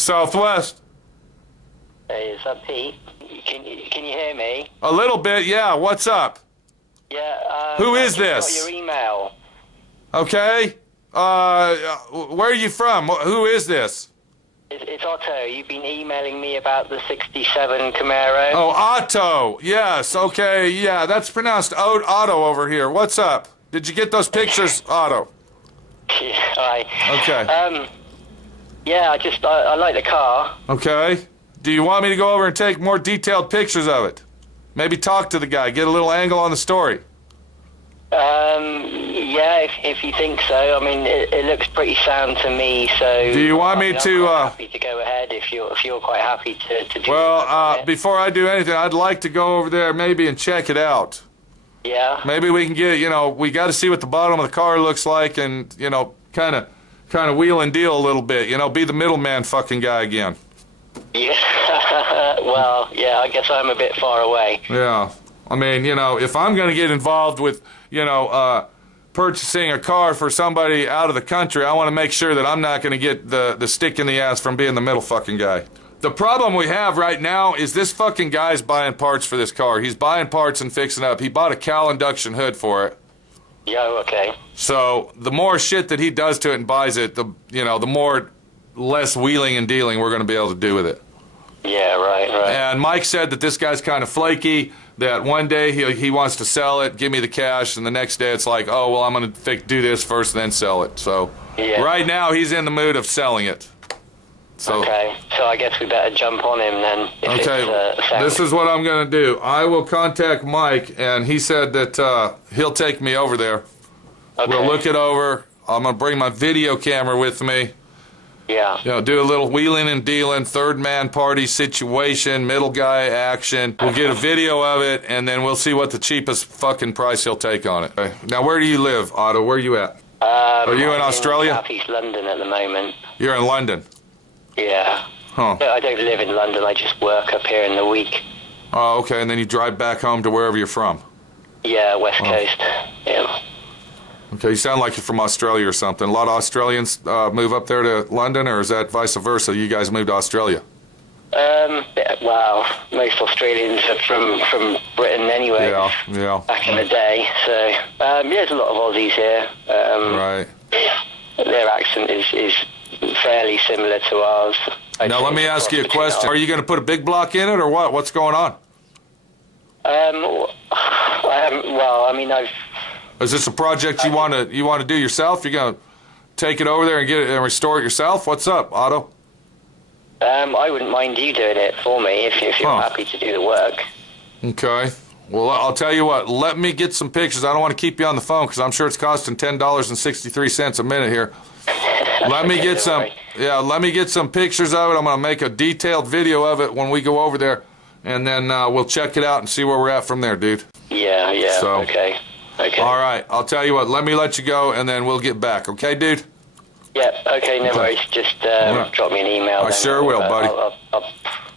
Southwest. Hey, is that Pete? Can you hear me? A little bit, yeah. What's up? Yeah. Who is I this? just got your email. Okay. Where are you from? Who is this? It's Otto. You've been emailing me about the '67 Camaro. Oh, Otto. Yes. Okay. Yeah, that's pronounced Otto over here. What's up? Did you get those pictures, Otto? Hi. Okay. Yeah, I like the car. Okay. Do you want me to go over and take more detailed pictures of it? Maybe talk to the guy, get a little angle on the story. Yeah, if you think so. I mean, it looks pretty sound to me. So. Do you want me to? I'm happy to go ahead if you're quite happy to do. Well, before I do anything, I'd like to go over there maybe and check it out. Yeah. Maybe we can get. We got to see what the bottom of the car looks like, and kind of wheel and deal a little bit. Be the middleman fucking guy again. Yeah. Well, yeah. I guess I'm a bit far away. Yeah. I mean, if I'm going to get involved with, purchasing a car for somebody out of the country, I want to make sure that I'm not going to get the stick in the ass from being the middle fucking guy. The problem we have right now is this fucking guy's buying parts for this car. He's buying parts and fixing up. He bought a Cal induction hood for it. Yeah, okay. So the more shit that he does to it and buys it, the more less wheeling and dealing we're going to be able to do with it. Yeah, right. And Mike said that this guy's kind of flaky, that one day he wants to sell it, give me the cash, and the next day it's like, oh, well, I'm going to do this first and then sell it. So Right now he's in the mood of selling it. So, okay, so I guess we better jump on him then. This is what I'm going to do. I will contact Mike, and he said that he'll take me over there. Okay. We'll look it over. I'm going to bring my video camera with me. Yeah. Do a little wheeling and dealing, third man party situation, middle guy action. We'll get a video of it, and then we'll see what the cheapest fucking price he'll take on it. Okay. Now, where do you live, Otto? Where are you at? Are you in Australia? South East London at the moment. You're in London? Yeah. Huh. I don't live in London. I just work up here in the week. Oh, okay. And then you drive back home to wherever you're from? Yeah, West Coast. Yeah. Okay, you sound like you're from Australia or something. A lot of Australians move up there to London, or is that vice versa? You guys moved to Australia? Well, most Australians are from Britain anyway. Yeah. Back in the day. So, there's a lot of Aussies here. Right. Their accent is fairly similar to ours. Now, let me ask you a question. Are you going to put a big block in it, or what? What's going on? Is this a project you want to do yourself? You're going to take it over there and get it and restore it yourself? What's up, Otto? I wouldn't mind you doing it for me if you're happy to do the work. Okay. Well, I'll tell you what. Let me get some pictures. I don't want to keep you on the phone because I'm sure it's costing $10.63 a minute here. Let me get some. Yeah, let me get some pictures of it. I'm going to make a detailed video of it when we go over there, and then we'll check it out and see where we're at from there, dude. Yeah. So, okay. All right. I'll tell you what. Let me let you go, and then we'll get back. Okay, dude? Yeah. Okay. No worries. Just drop me an email. I sure will, buddy.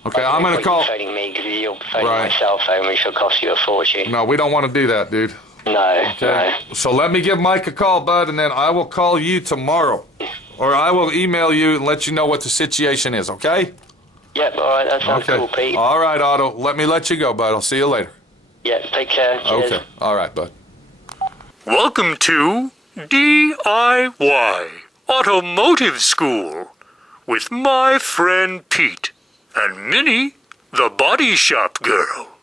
Okay, I'm going to call. You're phoning me because you're phoning my cell phone, which will cost you a fortune. No, we don't want to do that, dude. No. Okay. No. So let me give Mike a call, bud, and then I will call you tomorrow. Or I will email you and let you know what the situation is, okay? Yep, all right. That sounds cool, Pete. All right, Otto. Let me let you go, bud. I'll see you later. Yeah, take care. Cheers. Okay. All right, bud. Welcome to D.I.Y. Automotive School with my friend Pete and Minnie, the body shop girl.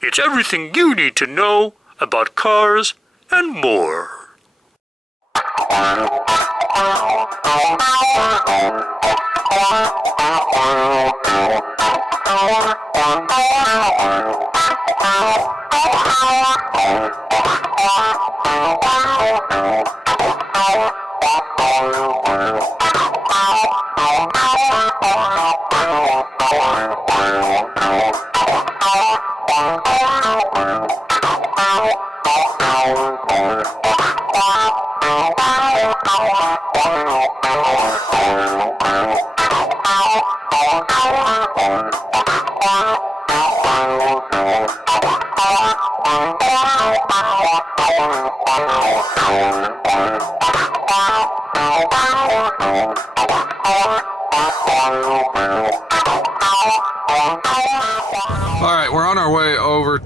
It's everything you need to know about cars and more.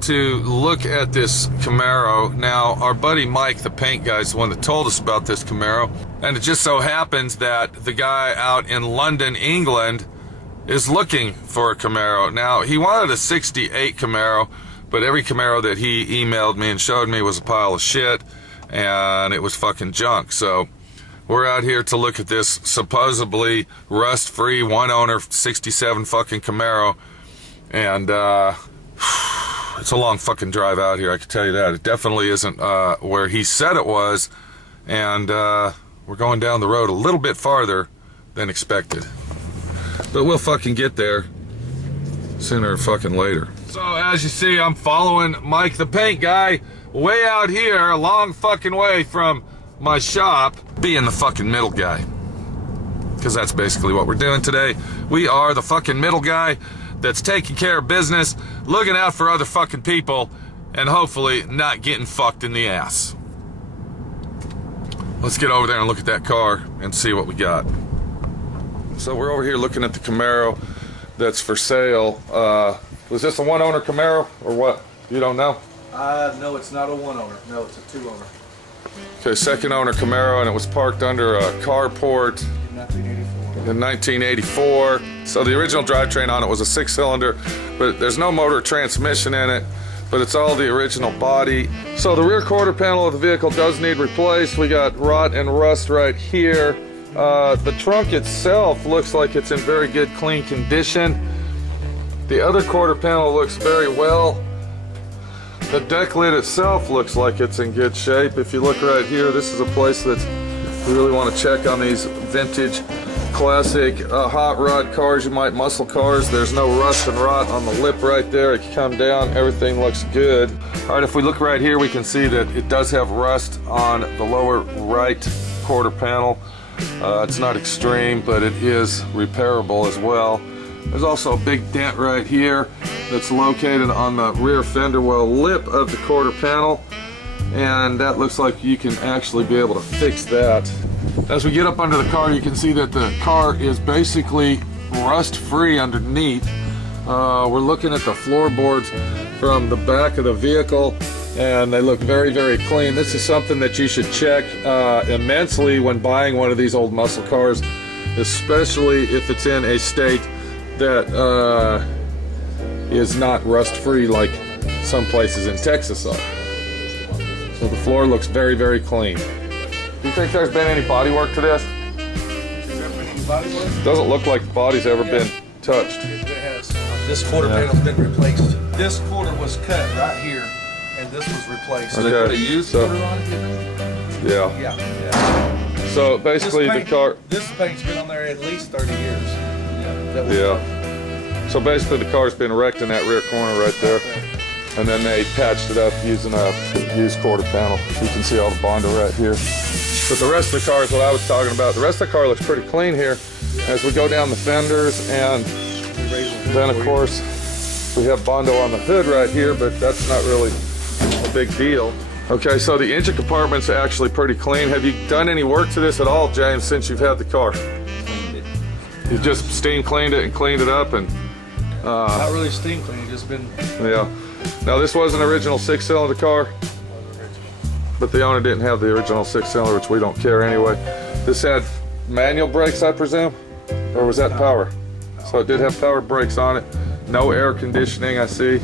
to look at this Camaro. Now, our buddy Mike, the paint guy, is the one that told us about this Camaro. And it just so happens that the guy out in London, England, is looking for a Camaro. Now, he wanted a 68 Camaro, but every Camaro that he emailed me and showed me was a pile of shit, and it was fucking junk. So we're out here to look at this supposedly rust-free, one-owner 67 fucking Camaro, and it's a long fucking drive out here, I can tell you that. It definitely isn't where he said it was, and we're going down the road a little bit farther than expected. But we'll fucking get there sooner or fucking later. So as you see, I'm following Mike the paint guy way out here, a long fucking way from my shop, being the fucking middle guy. Because that's basically what we're doing today. We are the fucking middle guy that's taking care of business, looking out for other fucking people, and hopefully not getting fucked in the ass. Let's get over there and look at that car and see what we got. So we're over here looking at the Camaro that's for sale. Was this a one-owner Camaro or what? You don't know? No, it's not a one-owner. No, it's a two-owner. Okay, second owner Camaro, and it was parked under a carport in 1984. So the original drivetrain on it was a 6-cylinder, but there's no motor transmission in it, but it's all the original body. So the rear quarter panel of the vehicle does need replaced. We got rot and rust right here. The trunk itself looks like it's in very good, clean condition. The other quarter panel looks very well. The deck lid itself looks like it's in good shape. If you look right here, this is a place that we really want to check on these vintage, classic hot rod cars, you might muscle cars. There's no rust and rot on the lip right there. It can come down, everything looks good. All right, if we look right here, we can see that it does have rust on the lower right quarter panel. It's not extreme, but it is repairable as well. There's also a big dent right here that's located on the rear fender well lip of the quarter panel, and that looks like you can actually be able to fix that. As we get up under the car, you can see that the car is basically rust-free underneath. We're looking at the floorboards from the back of the vehicle, and they look very, very clean. This is something that you should check immensely when buying one of these old muscle cars, especially if it's in a state that is not rust-free like some places in Texas are. So the floor looks very, very clean. Do you think there's been any body work to this? Doesn't look like the body's ever been touched. It has. This quarter panel's been replaced. This quarter was cut right here, and this was replaced. Okay. They put a used quarter on it, didn't they? Yeah. Yeah. So basically the car... This paint's been on there at least 30 years. Yeah. So basically the car's been wrecked in that rear corner right there. And then they patched it up using a used quarter panel. You can see all the Bondo right here. But the rest of the car is what I was talking about. The rest of the car looks pretty clean here. As we go down the fenders, and then of course we have Bondo on the hood right here, but that's not really a big deal. Okay, so the engine compartment's actually pretty clean. Have you done any work to this at all, James, since you've had the car? You just steam cleaned it and cleaned it up, and not really steam cleaning, just been. Yeah. Now this was an original 6-cylinder car, but the owner didn't have the original 6-cylinder, which we don't care anyway. This had manual brakes, I presume, or was that power? So it did have power brakes on it. No air conditioning, I see.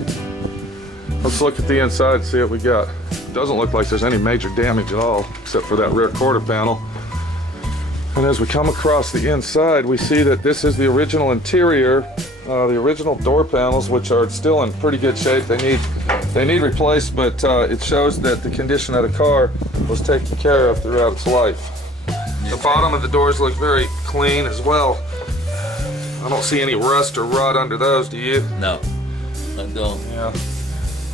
Let's look at the inside and see what we got. Doesn't look like there's any major damage at all, except for that rear quarter panel. And as we come across the inside, we see that this is the original interior, the original door panels, which are still in pretty good shape. They need replaced, but it shows that the condition of the car was taken care of throughout its life. The bottom of the doors look very clean as well. I don't see any rust or rot under those, do you? No, I don't. Yeah.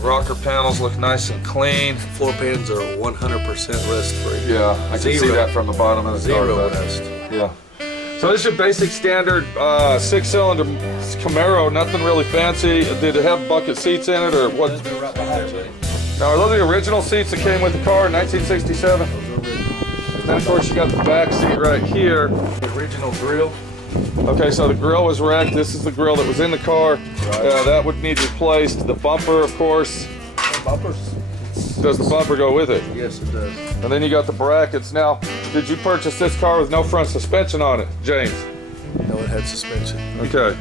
Rocker panels look nice and clean. Floor pans are 100% rust free. Yeah, I can see that from the bottom of the car. Zero rust. Yeah. So this is your basic standard 6-cylinder Camaro, nothing really fancy. Did it have bucket seats in it or what? Right behind you. Now are those the original seats that came with the car in 1967? Then of course you got the back seat right here. The original grill. Okay, so the grill was wrecked. This is the grill that was in the car. That would need replaced. The bumper, of course, bumpers. Does the bumper go with it? Yes, it does. And then you got the brackets. Now, did you purchase this car with no front suspension on it, James? No, it had suspension. Okay.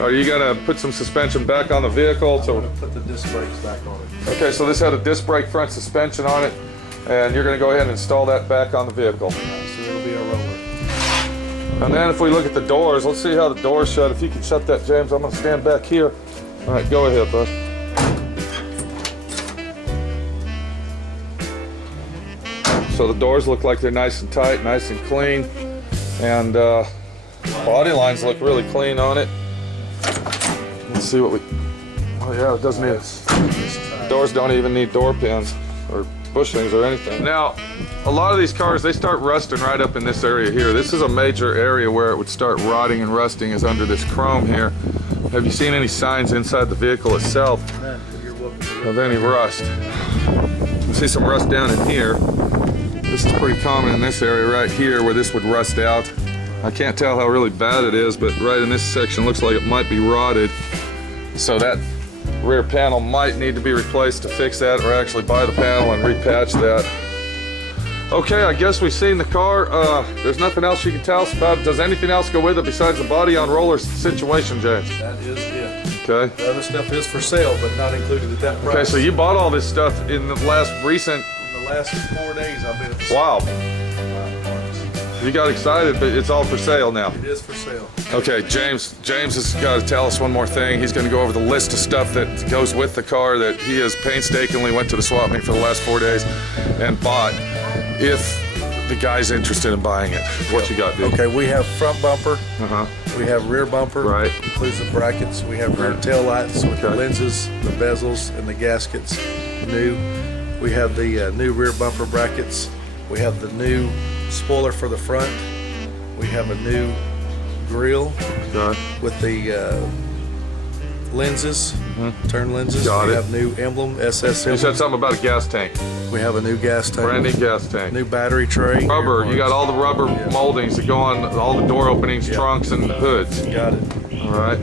Are you gonna put some suspension back on the vehicle? I'm gonna put the disc brakes back on it. Okay, so this had a disc brake front suspension on it, and you're gonna go ahead and install that back on the vehicle. So it'll be a roller. And then if we look at the doors, let's see how the doors shut. If you can shut that, James, I'm gonna stand back here. All right, go ahead, bud. So the doors look like they're nice and tight, nice and clean, and body lines look really clean on it. Let's see what we. Oh yeah, it doesn't need. Doors don't even need door pins or bushings or anything. Now, a lot of these cars, they start rusting right up in this area here. This is a major area where it would start rotting and rusting, is under this chrome here. Have you seen any signs inside the vehicle itself of any rust? You see some rust down in here. This is pretty common in this area right here where this would rust out. I can't tell how really bad it is, but right in this section looks like it might be rotted. So that rear panel might need to be replaced to fix that, or actually buy the panel and repatch that. Okay, I guess we've seen the car. There's nothing else you can tell us about it. Does anything else go with it besides the body on roller situation, James? That is it. Okay. The other stuff is for sale, but not included at that price. Okay, so you bought all this stuff in the last recent. In the last 4 days, I've been at the Wow. You got excited, but it's all for sale now. It is for sale. Okay, James has got to tell us one more thing. He's going to go over the list of stuff that goes with the car that he has painstakingly went to the swap meet for the last 4 days and bought, if the guy's interested in buying it. What you got, dude? Okay, we have front bumper. Uh-huh. We have rear bumper. Right. Includes the brackets. We have rear tail lights with the Okay. lenses, the bezels, and the gaskets new. We have the new rear bumper brackets. We have the new spoiler for the front. We have a new grill Okay. with the lenses, turn lenses. Got we it. have new emblem, SS You said emblem. something about a gas tank. We have a new gas tank. Brand new gas tank. New battery tray. Rubber. You got all the rubber Yeah. moldings that go on all the door openings, Yeah. trunks, and hoods. Got it. All right.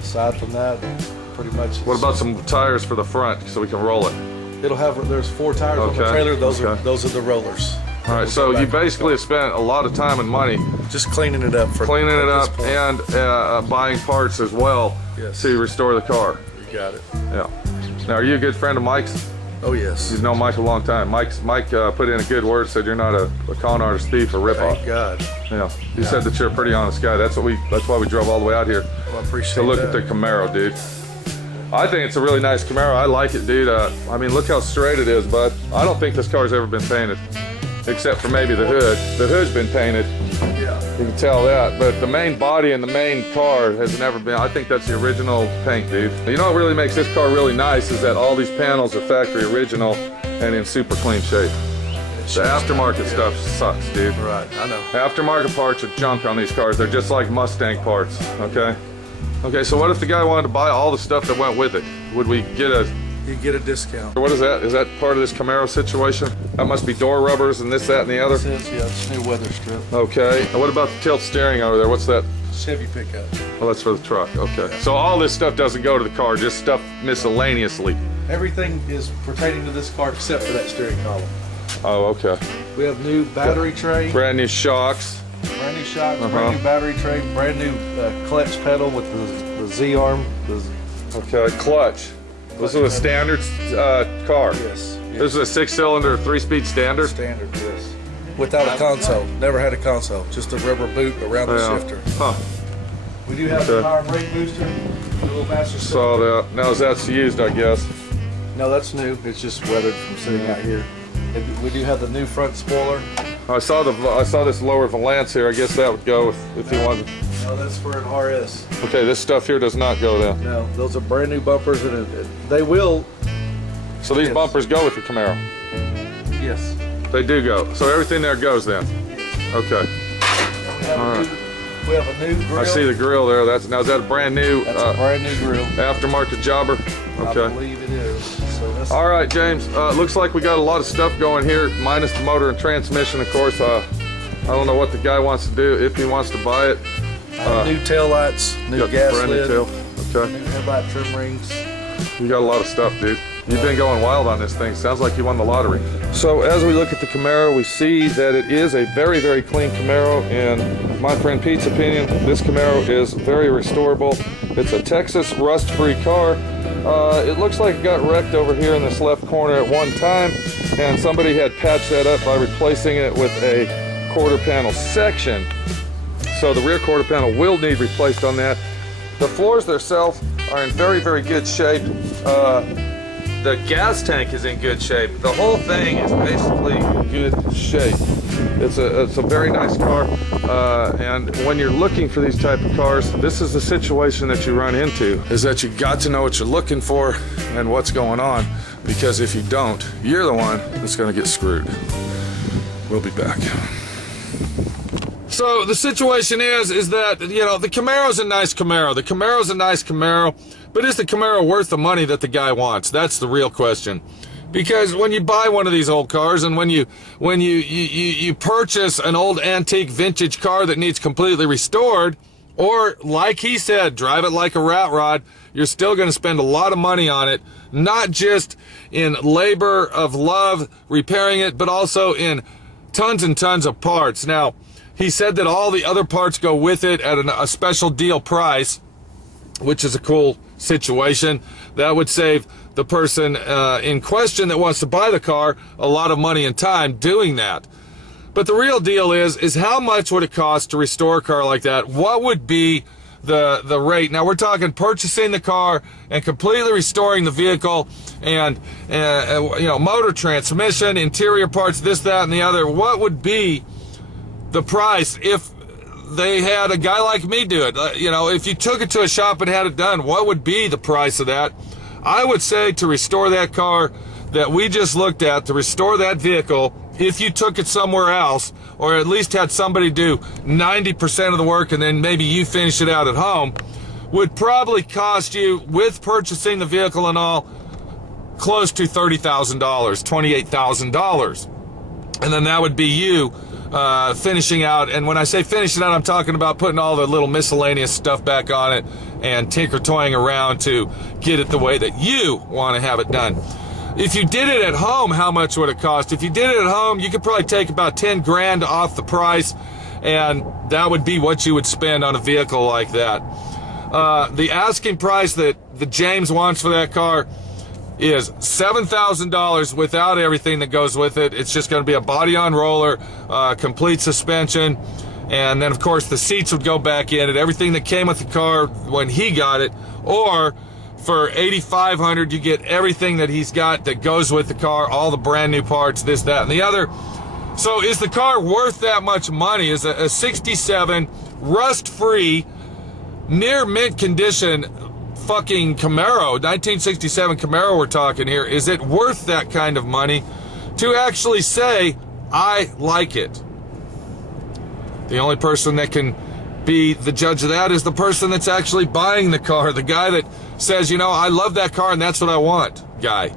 Aside from that, pretty much. What about some tires for the front so we can roll it? It'll have. There's 4 tires on the Okay, trailer. Those okay. are the rollers. All right, so you basically have spent a lot of time and money Just cleaning it up for cleaning it at this up point. and buying parts as well Yes. to restore the car. You got it. Yeah. Now, are you a good friend of Mike's? Oh yes. You've known Mike a long time. Mike put in a good word, said you're not a con artist, thief, or ripoff. Thank God. Yeah. He said that you're a pretty honest guy. That's why we drove all the way out here Well, I appreciate to look that. at the Camaro, dude. I think it's a really nice Camaro. I like it, dude. I mean, look how straight it is, bud. I don't think this car's ever been painted, except for maybe the hood. The hood's been painted. Yeah. You can tell that, but the main body and the main car has never been. I think that's the original paint, dude. You know what really makes this car really nice is that all these panels are factory original and in super clean shape. The aftermarket stuff sucks, dude. Right. I know. Aftermarket parts are junk on these cars. They're just like Mustang parts, okay? Okay, so what if the guy wanted to buy all the stuff that went with it? Would we get a... You get a discount. What is that? Is that part of this Camaro situation? That must be door rubbers and this, that, and the other? This is, yeah, it's new weather strip. Okay. And what about the tilt steering over there? What's that? Chevy pickup. Oh, that's for the truck. Okay. So all this stuff doesn't go to the car, just stuff miscellaneously. Everything is pertaining to this car except for that steering column. Oh, okay. We have new battery tray, Brand new shocks. brand new shocks, Uh-huh. brand new battery tray, brand new clutch pedal with the Z arm. Okay. Clutch. This is a standard car. Yes. This is a 6-cylinder, 3-speed standard. Standard, yes. Without a console. Never had a console. Just a rubber boot around the Yeah. shifter. Huh. We do have Okay. the power brake booster, the little master Saw cylinder. that. Now, that's used, I guess. No, that's new. It's just weathered from sitting out here. And we do have the new front spoiler. I saw this lower valance here. I guess that would go if you wanted. No, that's for an RS. Okay, this stuff here does not go then. No, those are brand new bumpers, and they will. So these Yes. bumpers go with the Camaro. Yes. They do go. So everything there goes then. Okay. We have, All a, right. new, we have a new grill. I see the grill there. Now is that a brand new That's a brand new grill. aftermarket jobber? I Okay. believe it is. So that's All right, James. Looks like we got a lot of stuff going here, minus the motor and transmission, of course. I don't know what the guy wants to do, if he wants to buy it. new tail lights, new Got the gas brand new lid, tail. Okay. new headlight trim rings. You got a lot of stuff, dude. You've been going wild on this thing. Sounds like you won the lottery. So as we look at the Camaro, we see that it is a very, very clean Camaro. In my friend Pete's opinion, this Camaro is very restorable. It's a Texas rust-free car. It looks like it got wrecked over here in this left corner at one time, and somebody had patched that up by replacing it with a quarter panel section. So the rear quarter panel will need replaced on that. The floors themselves are in very, very good shape. The gas tank is in good shape. The whole thing is basically in good shape. It's a very nice car, and when you're looking for these type of cars, this is the situation that you run into, is that you got to know what you're looking for and what's going on, because if you don't, you're the one that's going to get screwed. We'll be back. So the situation is that, you know, the Camaro's a nice Camaro. The Camaro's a nice Camaro, but is the Camaro worth the money that the guy wants? That's the real question. Because when you buy one of these old cars, and when you purchase an old antique vintage car that needs completely restored, or like he said, drive it like a rat rod, you're still going to spend a lot of money on it, not just in labor of love repairing it, but also in tons and tons of parts. Now, he said that all the other parts go with it at a special deal price, which is a cool situation. That would save the person in question that wants to buy the car a lot of money and time doing that. But the real deal is how much would it cost to restore a car like that? What would be the rate? Now, we're talking purchasing the car and completely restoring the vehicle, and you know, motor, transmission, interior parts, this, that, and the other. What would be the price if they had a guy like me do it? You know, if you took it to a shop and had it done, what would be the price of that? I would say to restore that car that we just looked at, to restore that vehicle, if you took it somewhere else, or at least had somebody do 90% of the work and then maybe you finish it out at home, would probably cost you, with purchasing the vehicle and all, close to $30,000, $28,000. And then that would be you finishing out. And when I say finishing out, I'm talking about putting all the little miscellaneous stuff back on it and tinker-toying around to get it the way that you want to have it done. If you did it at home, how much would it cost? If you did it at home, you could probably take about 10 grand off the price, and that would be what you would spend on a vehicle like that. The asking price that the James wants for that car is $7,000 without everything that goes with it. It's just going to be a body on roller, complete suspension, and then of course the seats would go back in it, everything that came with the car when he got it. Or for $8,500, you get everything that he's got that goes with the car, all the brand new parts, this, that, and the other. So is the car worth that much money? Is a 67 rust-free, near mint condition fucking Camaro, 1967 Camaro we're talking here, is it worth that kind of money to actually say, I like it? The only person that can be the judge of that is the person that's actually buying the car, the guy that says, you know, I love that car and that's what I want guy.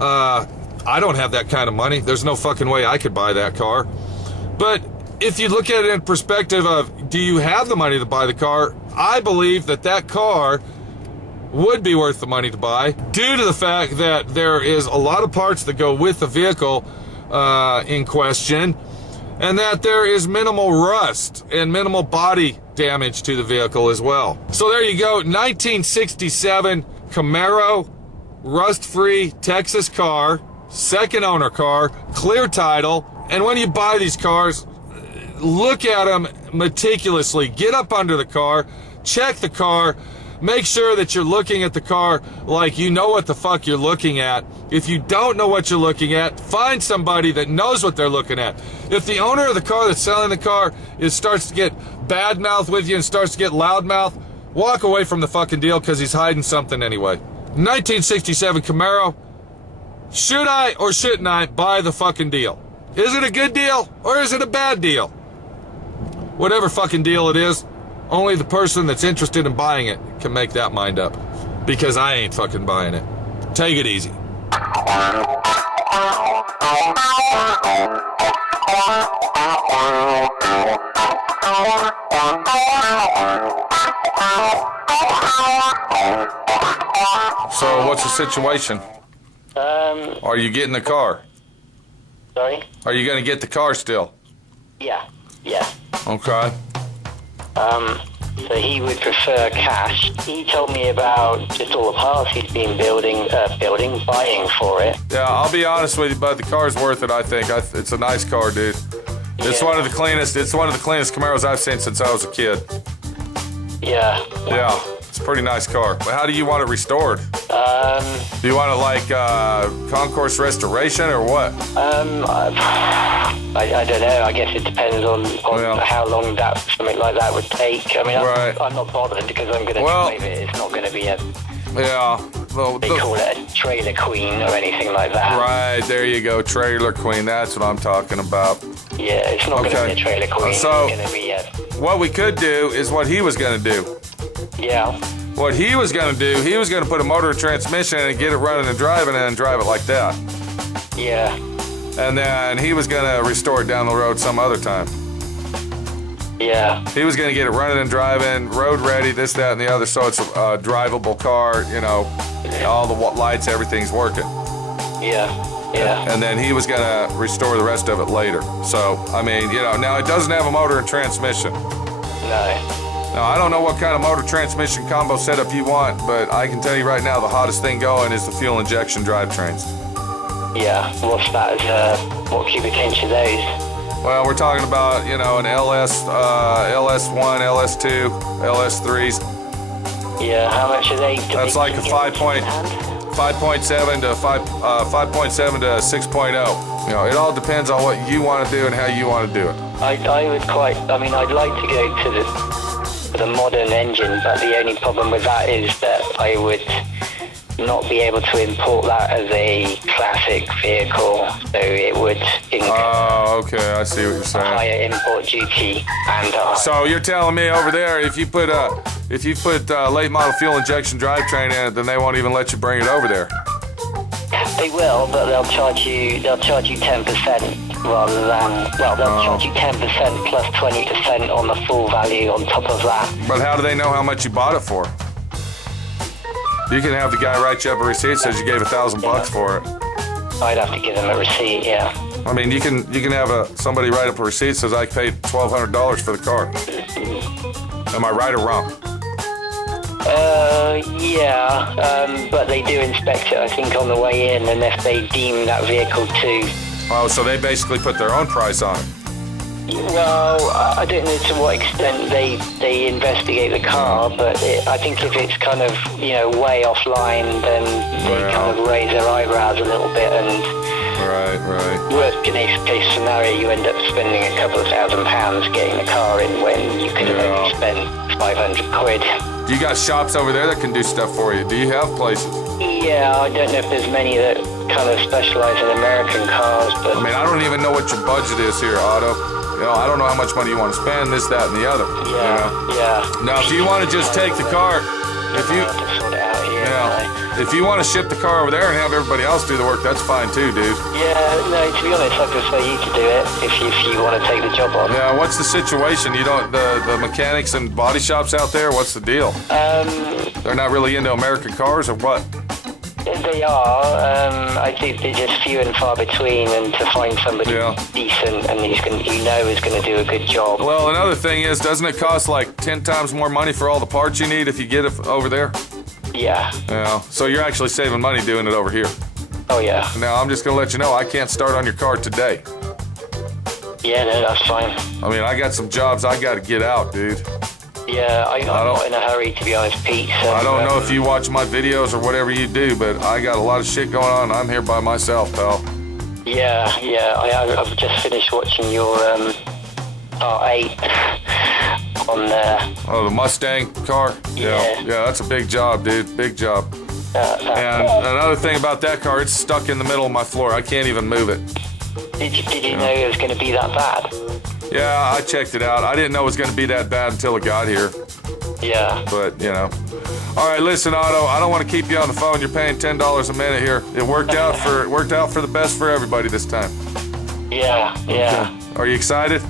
I don't have that kind of money. There's no fucking way I could buy that car. But if you look at it in perspective of, do you have the money to buy the car? I believe that that car would be worth the money to buy, due to the fact that there is a lot of parts that go with the vehicle in question, and that there is minimal rust and minimal body damage to the vehicle as well. So there you go, 1967 Camaro, rust-free Texas car, second owner car, clear title. And when you buy these cars, look at them meticulously. Get up under the car, check the car, make sure that you're looking at the car like you know what the fuck you're looking at. If you don't know what you're looking at, find somebody that knows what they're looking at. If the owner of the car that's selling the car starts to get bad mouth with you and starts to get loud mouth, walk away from the fucking deal, because he's hiding something anyway. 1967 Camaro, should I or shouldn't I buy the fucking deal? Is it a good deal or is it a bad deal? Whatever fucking deal it is, only the person that's interested in buying it can make that mind up, because I ain't fucking buying it. Take it easy. So what's the situation? Or are you getting the car? Sorry? Are you going to get the car still? Yeah. Okay. So he would prefer cash. He told me about just all the parts he's been buying for it. Yeah, I'll be honest with you, bud. The car's worth it, I think. It's a nice car, dude. It's one of the cleanest Camaros I've seen since I was a kid. Yeah. Yeah, it's a pretty nice car. But how do you want it restored? Do you want it like concourse restoration or what? I don't know. I guess it depends on how long something like that would take. I mean, I'm not bothered because I'm going to drive it. It's not going to be a... Yeah. They call it a trailer queen or anything like that. Right, there you go. Trailer queen. That's what I'm talking about. Yeah, it's not going to be a trailer queen. So, it's going to be a... what we could do is what he was going to do. Yeah. What he was going to do, he was going to put a motor and transmission in and get it running and driving and then drive it like that. Yeah. And then he was going to restore it down the road some other time. Yeah. He was going to get it running and driving, road ready, this, that, and the other, so it's a drivable car, you know, all the lights, everything's working. Yeah. And then he was going to restore the rest of it later. So, I mean, you know, now it doesn't have a motor and transmission. No. Now, I don't know what kind of motor transmission combo setup you want, but I can tell you right now the hottest thing going is the fuel injection drivetrains. Yeah, what's that? What cubic inch are those? Well, we're talking about, you know, an LS1, LS2, LS3s. Yeah, how much are they? That's like a 5.7 to 5.7 to 6.0. You know, it all depends on what you want to do and how you want to do it. I'd like to go to the modern engine, but the only problem with that is that I would not be able to import that as a classic vehicle, so it would incur okay, I see what you're saying. higher import duty and So you're telling me over there, if you put late model fuel injection drivetrain in it, then they won't even let you bring it over there. They will, but they'll charge you 10% rather than, they'll charge you 10% plus 20% on the full value on top of that. But how do they know how much you bought it for? You can have the guy write you up a receipt that says you gave $1,000 for it. I'd have to give them a receipt, yeah. I mean, you can have somebody write up a receipt that says I paid $1,200 for the car. Am I right or wrong? But they do inspect it, I think, on the way in, and if they deem that vehicle to... Oh, so they basically put their own price on it. Well, I don't know to what extent they investigate the car, but I think if it's kind of, way offline, then they kind of raise their eyebrows a little bit, and... Right. Worst case scenario, you end up spending a couple of £1,000 getting the car in when you could have only spent £500. Do you got shops over there that can do stuff for you? Do you have places? Yeah, I don't know if there's many that kind of specialize in American cars, but... I mean, I don't even know what your budget is here, Otto. I don't know how much money you want to spend, this, that, and the other. Yeah. Now, if you want to just take the car, if you want to ship the car over there and have everybody else do the work, that's fine too, dude. Yeah, no, to be honest, I prefer you to do it if you want to take the job on. Yeah, what's the situation? You don't, the mechanics and body shops out there, what's the deal? They're not really into American cars or what? They are. I think they're just few and far between, and to find somebody decent and is going to do a good job. Well, another thing is, doesn't it cost like 10 times more money for all the parts you need if you get it over there? Yeah. Yeah. So you're actually saving money doing it over here. Oh, yeah. Now, I'm just going to let you know, I can't start on your car today. Yeah, no, that's fine. I mean, I got some jobs I got to get out, dude. Yeah, I'm not in a hurry, to be honest, Pete. So, I don't know if you watch my videos or whatever you do, but I got a lot of shit going on. I'm here by myself, pal. Yeah. I've just finished watching your R8 on there. Oh, the Mustang car? Yeah, that's a big job, dude. Big job. And another thing about that car, it's stuck in the middle of my floor. I can't even move it. Did you know it was going to be that bad? Yeah, I checked it out. I didn't know it was going to be that bad until it got here. Yeah. But, All right, listen, Otto, I don't want to keep you on the phone. You're paying $10 a minute here. It worked out for the best for everybody this time. Yeah. Okay. Are you excited?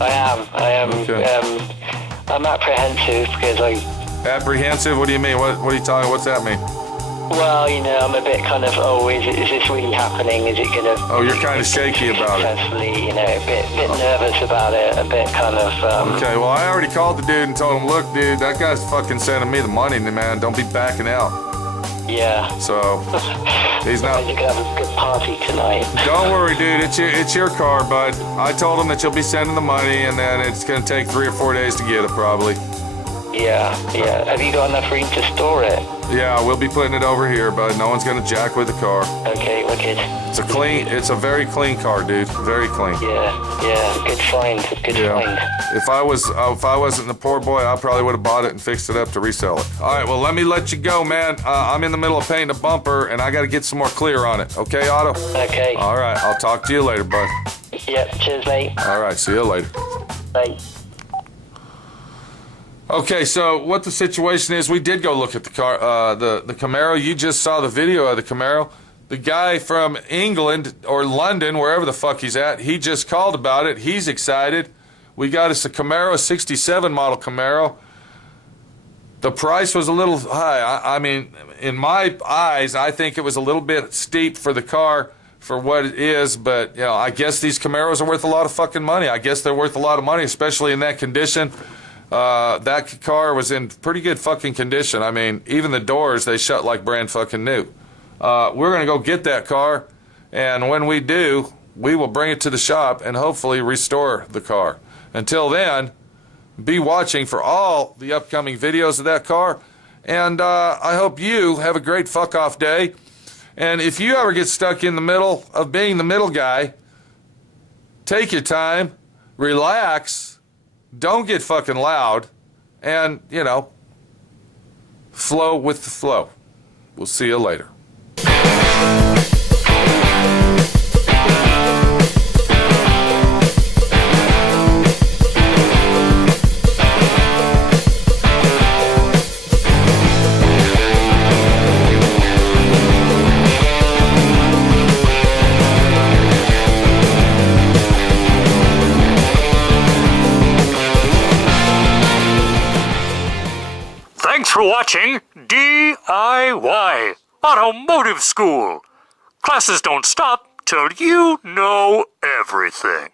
I am. Okay. I'm apprehensive because Apprehensive? What do you mean? What are you talking? What's that mean? Well, I'm a bit kind of, is this really happening? Is it gonna? Oh, you're kind of shaky about it. Successfully, a bit nervous about it, a bit kind of. Okay, well, I already called the dude and told him, look, dude, that guy's fucking sending me the money, man. Don't be backing out. Yeah. So, he's not. You could have a good party tonight. Don't worry, dude. It's your car, bud. I told him that you'll be sending the money, and then it's gonna take 3 or 4 days to get it, probably. Yeah. Have you got enough room to store it? Yeah, we'll be putting it over here, bud. No one's gonna jack with the car. Okay, wicked. It's a very clean car, dude. Very clean. Yeah. Good find. Find. If I wasn't the poor boy, I probably would have bought it and fixed it up to resell it. All right, well, let me let you go, man. I'm in the middle of painting a bumper, and I got to get some more clear on it. Okay, Otto? Okay. All right, I'll talk to you later, bud. Yep. Cheers, mate. All right, see you later. Bye. Okay, so what the situation is, we did go look at the car, the Camaro. You just saw the video of the Camaro. The guy from England or London, wherever the fuck he's at, he just called about it. He's excited. We got us a Camaro, a 67 model Camaro. The price was a little high. I mean, in my eyes, I think it was a little bit steep for the car for what it is, but, I guess these Camaros are worth a lot of fucking money. I guess they're worth a lot of money, especially in that condition. That car was in pretty good fucking condition. I mean, even the doors, they shut like brand fucking new. We're going to go get that car, and when we do, we will bring it to the shop and hopefully restore the car. Until then, be watching for all the upcoming videos of that car, and I hope you have a great fuck-off day. And if you ever get stuck in the middle of being the middle guy, take your time, relax, don't get fucking loud, and, flow with the flow. We'll see you later. Thanks for watching D.I.Y. Automotive School. Classes don't stop till you know everything.